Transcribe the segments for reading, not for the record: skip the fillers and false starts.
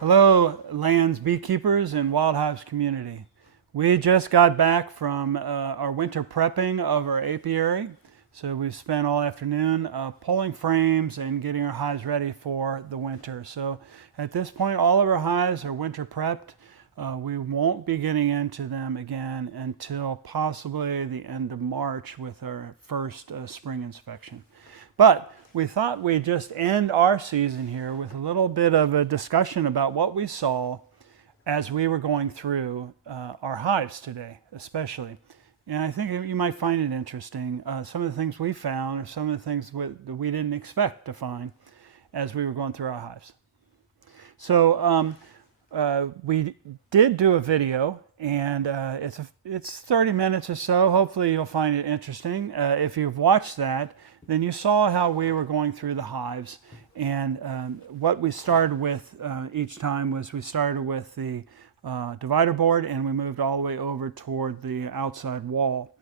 Hello, Layen's beekeepers and Wild Hives Community. We just got back from our winter prepping of our apiary. So we've spent all afternoon pulling frames and getting our hives ready for the winter. So at this point, all of our hives are winter prepped. We won't be getting into them again until possibly the end of March with our first spring inspection. But we thought we'd just end our season here with a little bit of a discussion about what we saw as we were going through our hives today, especially. And I think you might find it interesting. Some of the things we found are some of the things that we didn't expect to find as we were going through our hives. So we did do a video, and it's 30 minutes or so. Hopefully you'll find it interesting. If you've watched that, then you saw how we were going through the hives. And what we started with each time was we started with the divider board, and we moved all the way over toward the outside wall.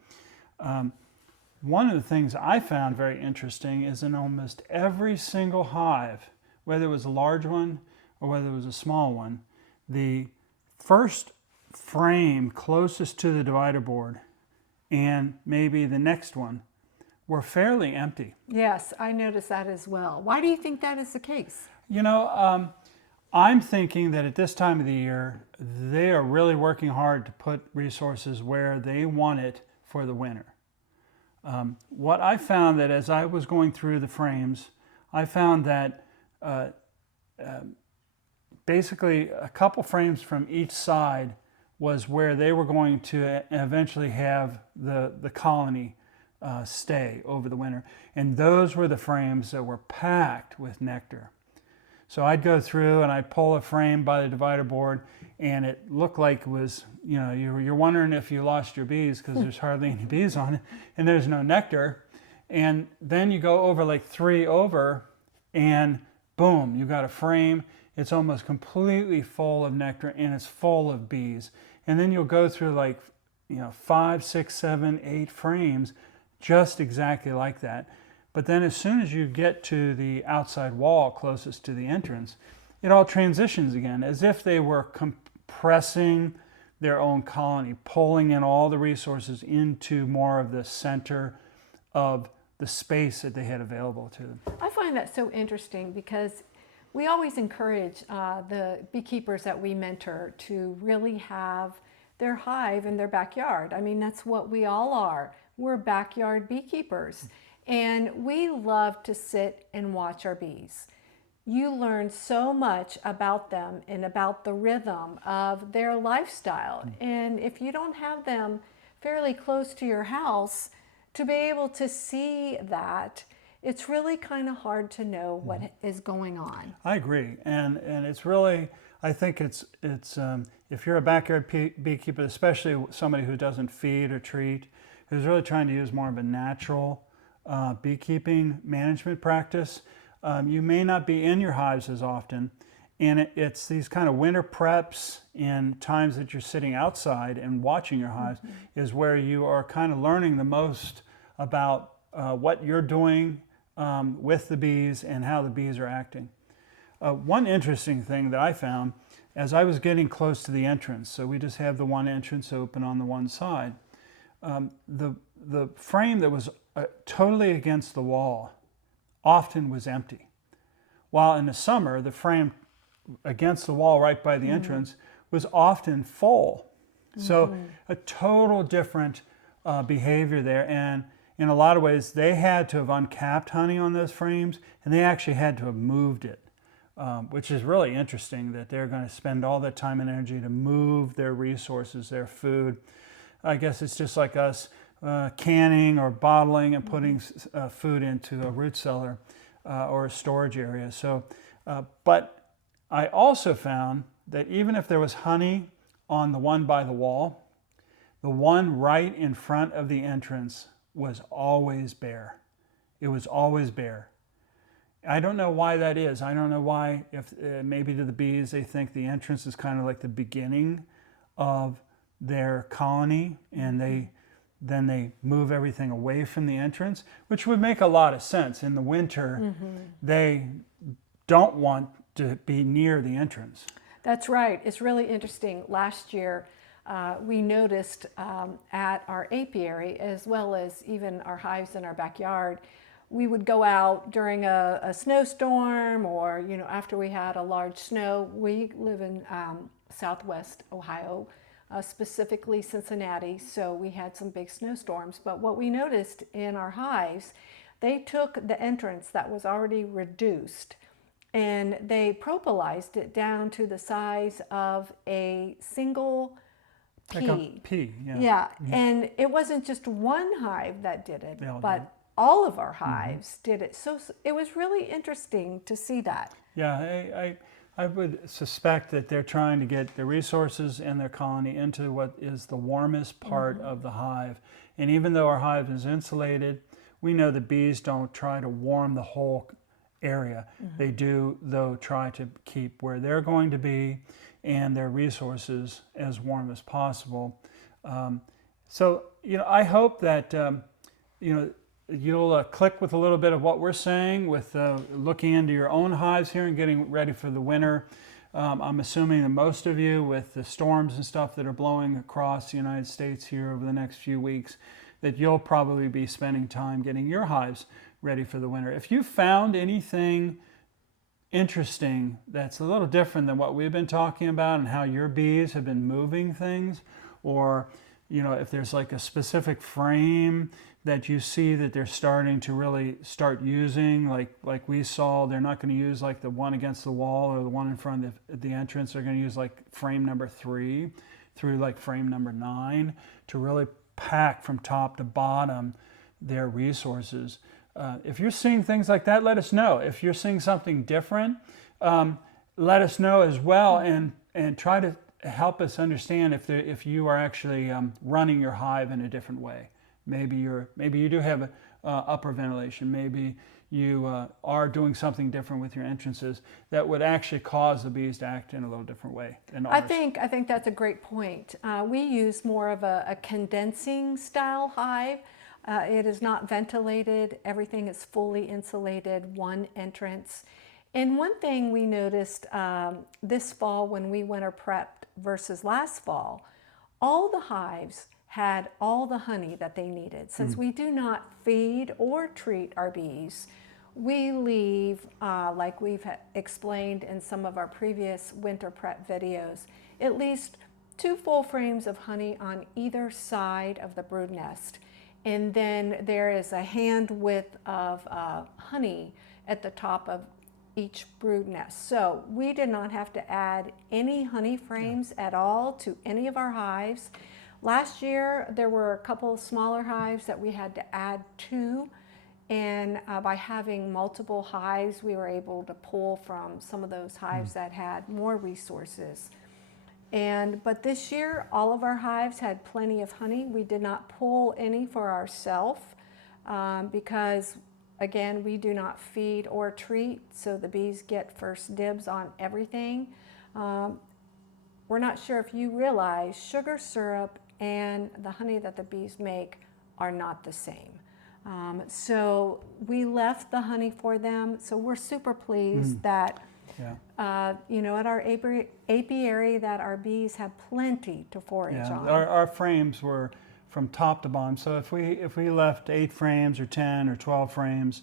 One of the things I found very interesting is in almost every single hive, whether it was a large one or whether it was a small one, the first frame closest to the divider board and maybe the next one were fairly empty. Yes, I noticed that as well. Why do you think that is the case? You know, I'm thinking that at this time of the year, they are really working hard to put resources where they want it for the winter. What I found that as I was going through the frames, I found that basically a couple frames from each side was where they were going to eventually have the colony stay over the winter. And those were the frames that were packed with nectar. So I'd go through and I'd pull a frame by the divider board, and it looked like it was, you know, you're wondering if you lost your bees because there's hardly any bees on it and there's no nectar. And then you go over like 3 over and boom, you got a frame. It's almost completely full of nectar and it's full of bees. And then you'll go through like, 5, 6, 7, 8 frames just exactly like that. But then as soon as you get to the outside wall closest to the entrance, it all transitions again as if they were compressing their own colony, pulling in all the resources into more of the center of the space that they had available to them. I find that so interesting because we always encourage the beekeepers that we mentor to really have their hive in their backyard. I mean, that's what we all are. We're backyard beekeepers. And we love to sit and watch our bees. You learn so much about them and about the rhythm of their lifestyle. And if you don't have them fairly close to your house to be able to see that, it's really kind of hard to know what is going on. I agree. And it's really, I think it's if you're a backyard beekeeper, especially somebody who doesn't feed or treat, who's really trying to use more of a natural beekeeping management practice, you may not be in your hives as often, and it's these kind of winter preps and times that you're sitting outside and watching your hives is where you are kind of learning the most about what you're doing with the bees and how the bees are acting. One interesting thing that I found as I was getting close to the entrance, so we just have the one entrance open on the one side, the frame that was totally against the wall often was empty. While in the summer, the frame against the wall right by the entrance was often full. So a total different behavior there. And in a lot of ways, they had to have uncapped honey on those frames, and they actually had to have moved it, which is really interesting that they're going to spend all that time and energy to move their resources, their food. I guess it's just like us canning or bottling and putting food into a root cellar or a storage area. So, but I also found that even if there was honey on the one by the wall, the one right in front of the entrance was always bare. It was always bare. I don't know why that is. I don't know why, if maybe to the bees, they think the entrance is kind of like the beginning of their colony, and then they move everything away from the entrance, which would make a lot of sense. In the winter, they don't want to be near the entrance. That's right. It's really interesting. Last year, we noticed at our apiary, as well as even our hives in our backyard, we would go out during a snowstorm, or after we had a large snow. We live in Southwest Ohio, specifically Cincinnati, so we had some big snowstorms. But what we noticed in our hives, they took the entrance that was already reduced and they propylized it down to the size of a single pea. Like a pea, yeah. Yeah, and it wasn't just one hive that did it, They all but did. all of our hives did it. So it was really interesting to see that. Yeah, I would suspect that they're trying to get the resources in their colony into what is the warmest part of the hive. And even though our hive is insulated, we know the bees don't try to warm the whole area. They do, though, try to keep where they're going to be and their resources as warm as possible. So, I hope that, you'll click with a little bit of what we're saying with looking into your own hives here and getting ready for the winter. I'm assuming that most of you, with the storms and stuff that are blowing across the United States here over the next few weeks, that you'll probably be spending time getting your hives ready for the winter. If you found anything interesting that's a little different than what we've been talking about and how your bees have been moving things, or if there's like a specific frame that you see that they're starting to really start using, like we saw, they're not going to use like the one against the wall or the one in front of the entrance. They're going to use like frame number 3 through like frame number 9 to really pack from top to bottom their resources. If you're seeing things like that, let us know. If you're seeing something different, let us know as well, and try to help us understand if you are actually running your hive in a different way. Maybe you do have upper ventilation. Maybe you are doing something different with your entrances that would actually cause the bees to act in a little different way than ours. I think that's a great point. We use more of a condensing style hive. It is not ventilated. Everything is fully insulated, one entrance. And one thing we noticed this fall when we winter prepped versus last fall, all the hives had all the honey that they needed. Since we do not feed or treat our bees, we leave, like we've explained in some of our previous winter prep videos, at least 2 full frames of honey on either side of the brood nest. And then there is a hand width of honey at the top of each brood nest. So we did not have to add any honey frames at all to any of our hives. Last year, there were a couple of smaller hives that we had to add to, and by having multiple hives, we were able to pull from some of those hives that had more resources. But this year, all of our hives had plenty of honey. We did not pull any for ourselves because, again, we do not feed or treat, so the bees get first dibs on everything. We're not sure if you realize sugar syrup and the honey that the bees make are not the same. So we left the honey for them. So we're super pleased that, at our apiary that our bees have plenty to forage on. Our frames were from top to bottom. So if we left 8 frames or 10 or 12 frames,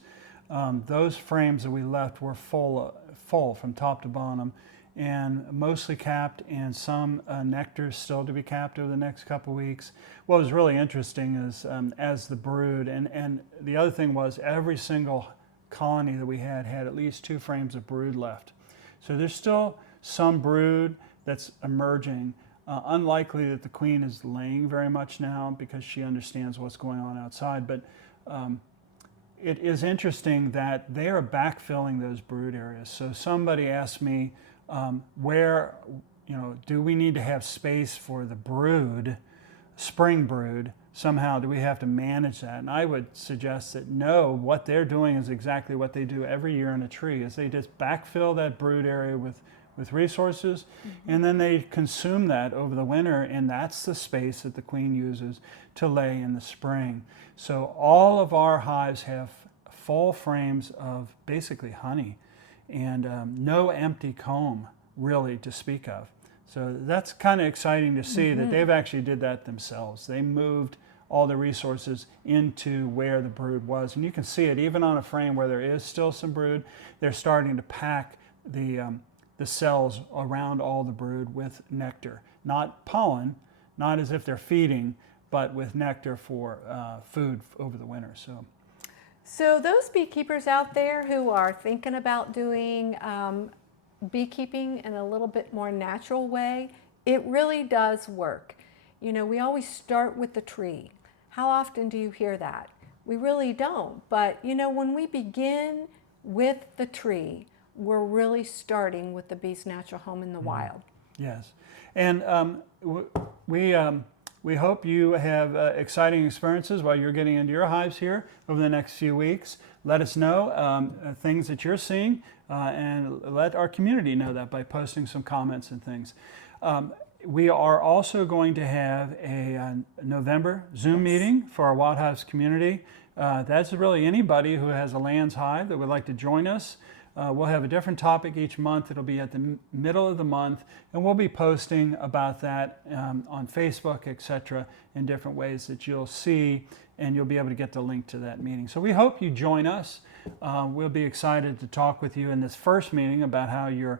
those frames that we left were full from top to bottom, and mostly capped, and some nectars still to be capped over the next couple weeks. What was really interesting is as the brood, and the other thing was every single colony that we had at least 2 frames of brood left. So there's still some brood that's emerging. Unlikely that the queen is laying very much now because she understands what's going on outside, but it is interesting that they are backfilling those brood areas. So somebody asked me, where, do we need to have space for the brood, spring brood, somehow? Do we have to manage that? And I would suggest that no, what they're doing is exactly what they do every year in a tree, is they just backfill that brood area with resources, and then they consume that over the winter, and that's the space that the queen uses to lay in the spring. So all of our hives have full frames of basically honey, and no empty comb really to speak of. So that's kind of exciting to see that they've actually did that themselves. They moved all the resources into where the brood was. And you can see it even on a frame where there is still some brood. They're starting to pack the cells around all the brood with nectar. Not pollen, not as if they're feeding, but with nectar for food over the winter. So those beekeepers out there who are thinking about doing beekeeping in a little bit more natural way, it really does work. You know, we always start with the tree. How often do you hear that? We really don't. But you know, when we begin with the tree, we're really starting with the bee's natural home in the wild. Yes, and we hope you have exciting experiences while you're getting into your hives here over the next few weeks. Let us know things that you're seeing and let our community know that by posting some comments and things. We are also going to have a November Zoom meeting for our Wild Hives community. That's really anybody who has a Layen's hive that would like to join us. We'll have a different topic each month. It'll be at the middle of the month, and we'll be posting about that on Facebook, etc., in different ways that you'll see, and you'll be able to get the link to that meeting. So we hope you join us. We'll be excited to talk with you in this first meeting about how your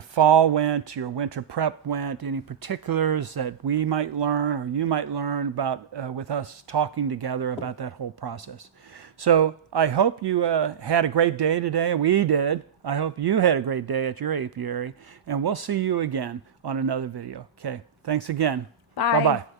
fall went, your winter prep went, any particulars that we might learn or you might learn about with us talking together about that whole process. So I hope you had a great day today. We did. I hope you had a great day at your apiary, and we'll see you again on another video. Okay, thanks again. Bye. Bye-bye.